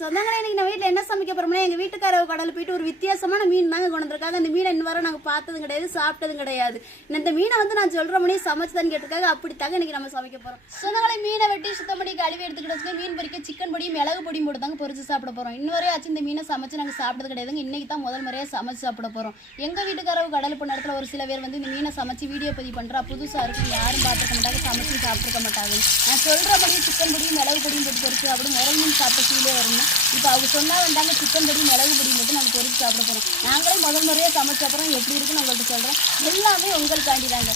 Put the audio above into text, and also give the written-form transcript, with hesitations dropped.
சொந்தங்களே இன்னைக்கு நான் வீட்டில் என்ன சமைக்க போறோம்னா எங்கள் வீட்டுக்கார கடலில் போயிட்டு ஒரு வித்தியாசமான மீன் தாங்க கொண்டு வந்திருக்காங்க. அந்த மீனை இன்னும் வர நாங்கள் பார்த்ததும் கிடையாது, சாப்பிட்டதும் கிடையாது. இந்த மீனை வந்து நான் சொல்கிற மணி சமைச்சுதான்னு கேட்டிருக்காங்க. அப்படித்தாங்க இன்னைக்கு நம்ம சமைக்க போகிறோம். சொந்தங்களே மீனை வெட்டி சுத்தம் பண்ணி கழுவி எடுத்துக்கிட்டு மீன் பொரிக்க சிக்கன் பொடி மிளகு பொடியும் போட்டு தாங்க பொரிச்சு சாப்பிட போகிறோம். இன்னொரு ஆச்சு இந்த மீனை சமைச்சு நாங்கள் சாப்பிட்டது கிடையாதுங்க. இன்னைக்கு தான் முதல் முறையாக சமைச்சு சாப்பிட போகிறோம். எங்கள் வீட்டுக்காரவு கடல் போன இடத்துல ஒரு சில பேர் வந்து இந்த மீனை சமைச்சு வீடியோ பதிவு பண்ணுறா, புதுசாக இருக்கும், யாரும் பார்த்துருக்க மாட்டாங்க, சமைச்சு சாப்பிட்ருக்க மாட்டாங்க. நான் சொல்கிற படி சிக்கன் பொடியும் மிளகு பொடியும் போட்டு பொரிச்சு அப்படி முறை மீன் சாப்பிட்ட ஃபீலே வரணும். இப்போ அவங்க சொன்னால் வந்தாங்க சிக்கன் பொடி மிளகு பொடி மட்டும் நாங்கள் பொரிச்சு சாப்பிட போகிறோம். நாங்களே முதல் முறையாக சமைச்ச அப்புறம் எப்படி இருக்குன்னு உங்கள்கிட்ட சொல்கிறேன். எல்லாமே உங்களுக்காண்டி தாங்க.